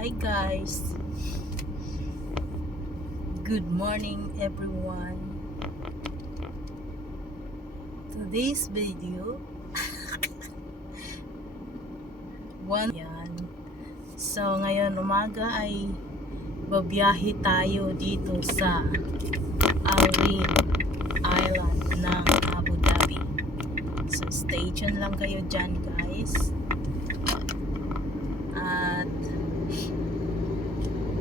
Hi guys, good morning everyone. Today's video, yan. So ngayon umaga ay babiyahe tayo dito sa Al Reem Island ng Abu Dhabi. So stay tuned lang kayo dyan guys. At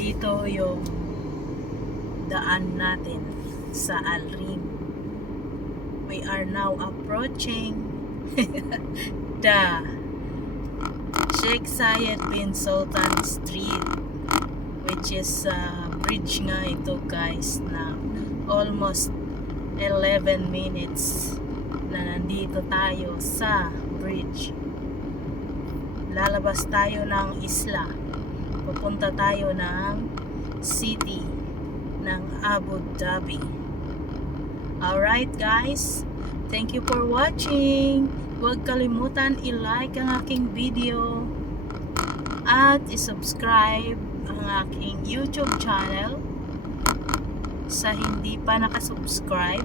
dito yung daan natin sa Al Reem. We are now approaching the Sheikh Zayed bin Sultan Street, which is bridge nga ito guys, na almost 11 minutes na nandito tayo sa bridge. Lalabas tayo ng isla, pupunta tayo ng city ng Abu Dhabi. Alright guys, thank you for watching. Huwag kalimutan i-like ang aking video at i-subscribe ang aking YouTube channel sa hindi pa nakasubscribe.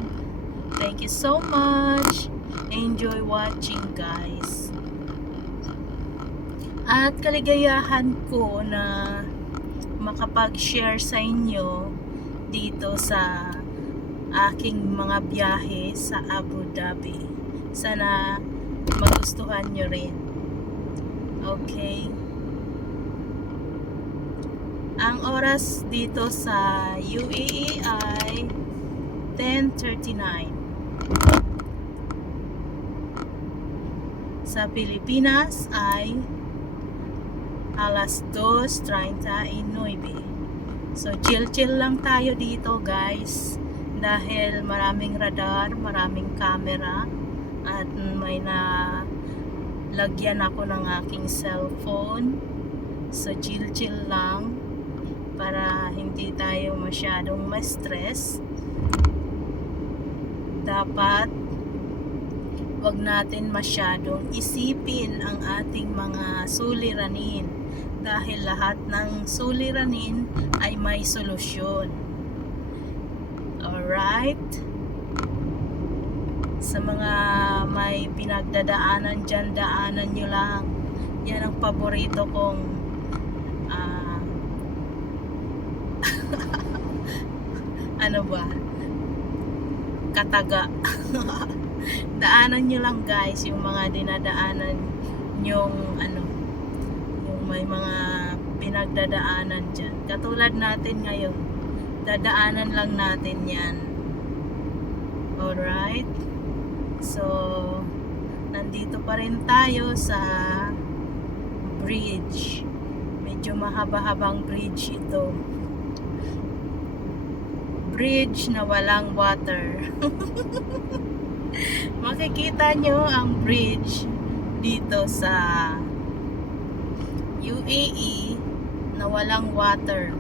Thank you so much. Enjoy watching guys. At kaligayahan ko na makapag-share sa inyo dito sa aking mga biyahe sa Abu Dhabi. Sana magustuhan nyo rin. Okay. Ang oras dito sa UAE ay 10:39. Sa Pilipinas ay alas 2:39. So chill lang tayo dito guys, dahil maraming radar, maraming camera, at may na lagyan ako ng aking cellphone. So chill lang para hindi tayo masyadong ma-stress. Dapat wag natin masyadong isipin ang ating mga suliranin, dahil lahat ng suliranin ay may solusyon. Alright? Sa mga may pinagdadaanan dyan, daanan nyo lang. Yan ang paborito kong ano ba? Kataga. Daanan nyo lang guys yung mga dinadaanan yung yung may mga pinagdadaanan dyan. Katulad natin ngayon, dadaanan lang natin yan. Alright? So nandito pa rin tayo sa bridge. Medyo mahaba-habang bridge ito. Bridge na walang water. Makikita nyo ang bridge dito sa UAE na walang water.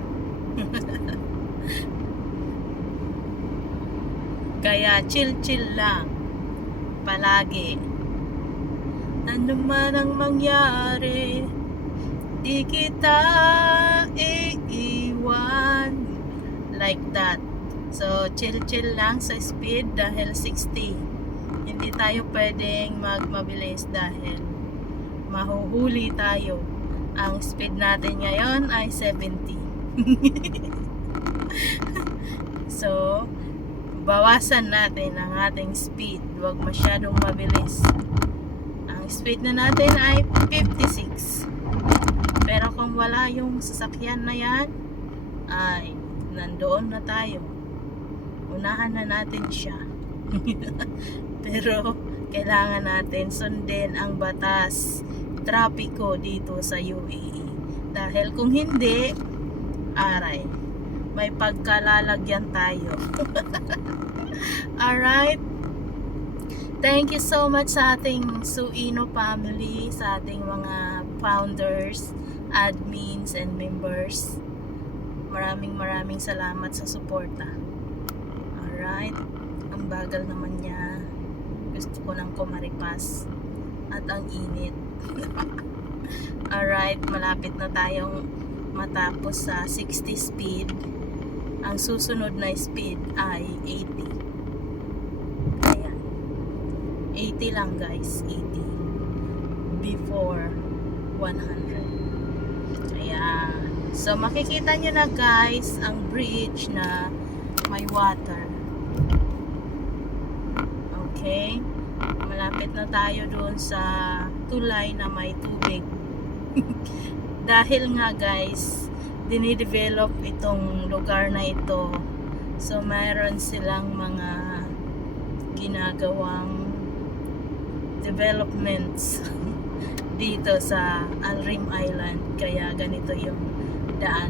Kaya chill lang palagi. Ano man ang mangyari, di kita iiwan. Like that. So chill lang sa speed dahil 60. Hindi tayo pwedeng magmabilis dahil mahuhuli tayo. Ang speed natin ngayon ay 70. So bawasan natin ang ating speed. Huwag masyadong mabilis. Ang speed na natin ay 56. Pero kung wala yung sasakyan na yan, ay nandoon na tayo. Unahan na natin siya. Pero kailangan natin sundin ang batas trapiko dito sa UAE. Dahil kung hindi, aray, may pagkalalagyan tayo. Alright? Thank you so much sa ating Suino family, sa ating mga founders, admins, and members. Maraming salamat sa suporta. Alright? Ang bagal naman niya. Gusto ko nang kumaripas. At ang init. Alright, malapit na tayong matapos sa 60 speed, ang susunod na speed ay 80. Ayan. 80 lang guys, 80 before 100. Ayan. So makikita nyo na guys ang bridge na may water. Okay, malapit na tayo doon sa tulay na may tubig. Dahil nga guys, dinidevelop itong lugar na ito. So mayroon silang mga ginagawang developments dito sa Alrim Island. Kaya ganito yung daan.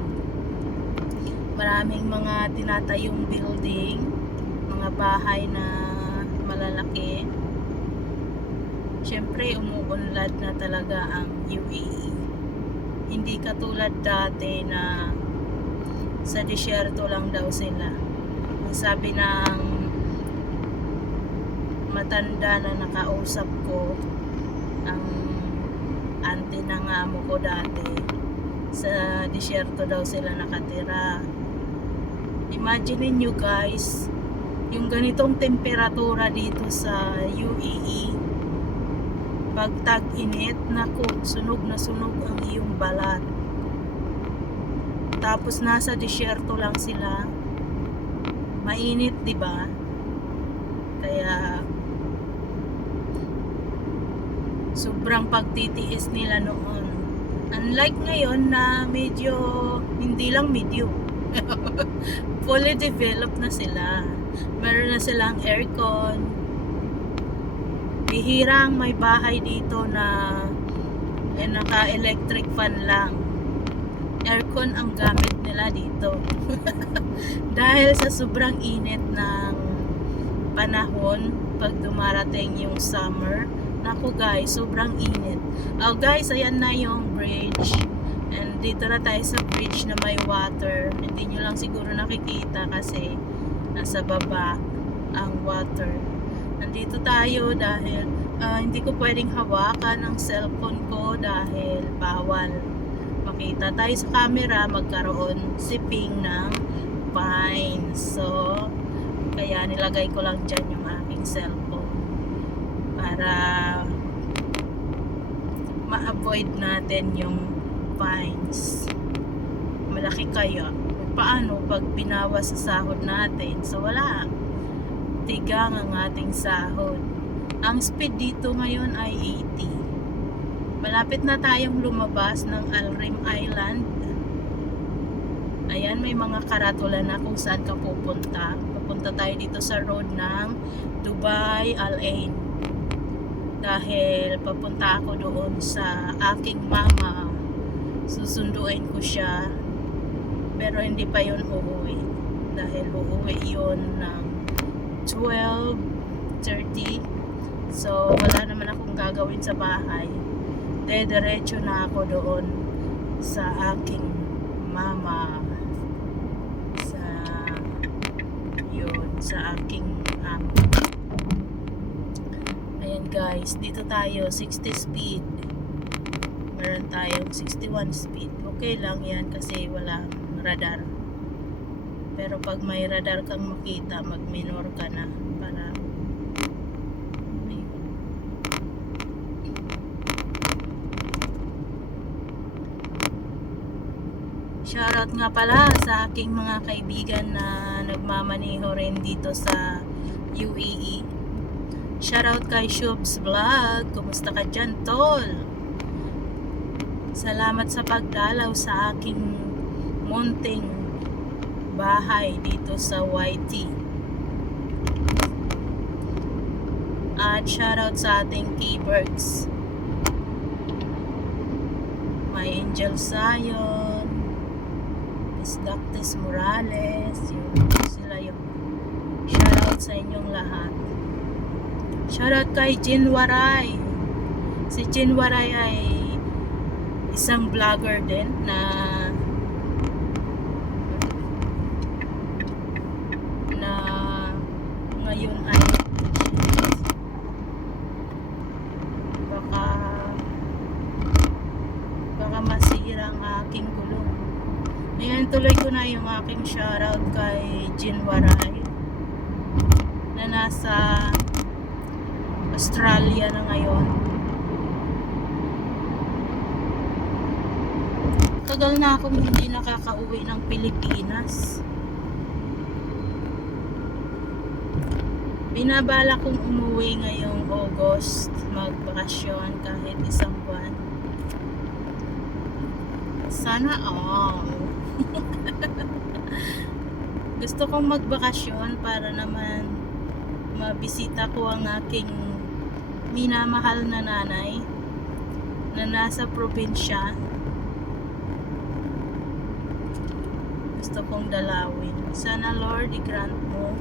Maraming mga tinatayong building, mga bahay na malalaki. Siyempre umuunlad na talaga ang UAE. Hindi katulad dati na sa disyerto lang daw sila. Ang sabi ng matanda na nakausap ko, ang auntie ng amo ko dati, sa disyerto daw sila nakatira. Imagine niyo guys, yung ganitong temperatura dito sa UAE, pag tag-init, naku, sunog na sunog ang iyong balat. Tapos nasa disyerto lang sila, mainit, 'di ba? Kaya sobrang pagtitiis nila noon. Unlike ngayon na medyo, hindi lang medyo, fully developed na sila. Meron na silang aircon. Bihirang may bahay dito na naka-electric fan lang. Aircon ang gamit nila dito. Dahil sa sobrang init ng panahon, pag dumarating yung summer, naku guys, sobrang init. Oh guys, ayan na yung bridge. And dito na tayo sa bridge na may water. Hindi nyo lang siguro nakikita kasi nasa baba ang water. Nandito tayo dahil hindi ko pwedeng hawakan ang cellphone ko dahil bawal makita tayo sa camera, magkaroon siping ng fine. So kaya nilagay ko lang dyan yung aking cellphone para ma-avoid natin yung fines. Malaki kaya. Paano pag binawas sa sahod natin? So wala, tigang ang ating sahod. Ang speed dito ngayon ay 80. Malapit na tayong lumabas ng Alrim Island. Ayan, may mga karatula na kung saan ka pupunta. Pupunta tayo dito sa road ng Dubai Al Ain. Dahil papunta ako doon sa aking mama. Susunduin ko siya. Pero hindi pa yun uuwi. Dahil uuwi yun ng 12:30. So wala naman akong gagawin sa bahay. Diretso na ako doon sa aking mama, sa aking amo. Ayan guys, dito tayo 60 speed. Meron tayong 61 speed. Okay lang yan kasi walang radar. Pero pag may radar kang makita, mag-minor ka na para shoutout nga pala sa aking mga kaibigan na nagmamaneho rin dito sa UAE. Shoutout kay Shubs Vlog. Kumusta ka dyan, tol? Salamat sa pagdalaw sa aking munting bahay dito sa YT. At shoutout sa ating K-Bergs. May Angel Sayon, Miss Dactis Morales, sila yung shoutout sa inyong lahat. Shoutout kay Jin Waray. Si Jin Waray ay isang vlogger din na ngayon ay baka masira ang aking gulong. Ngayon tuloy ko na yung aking shoutout kay Jin Waray na nasa Australia na ngayon. Tagal na akong hindi nakakauwi ng Pilipinas. Binabala kong umuwi ngayong August, magbakasyon kahit isang buwan. Sana all. Gusto kong magbakasyon para naman mabisita ko ang aking minamahal na nanay na nasa probinsya. Gusto kong dalawin. Sana Lord, i-grant mo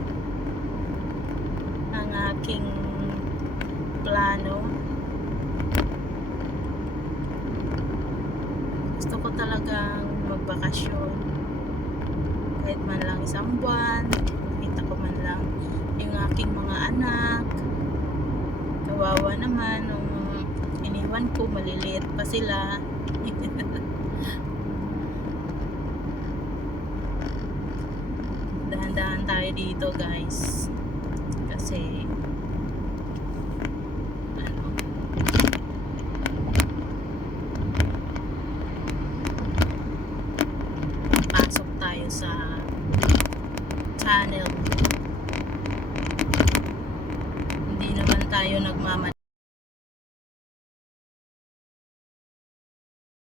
ang aking plano. Gusto ko talagang magbakasyon kahit man lang isang buwan, kita ko man lang yung aking mga anak. Kawawa naman nung iniwan ko, maliliit pa sila. Dahan-dahan tayo dito guys kasi pasok tayo sa channel. Hindi naman tayo nagmamadali.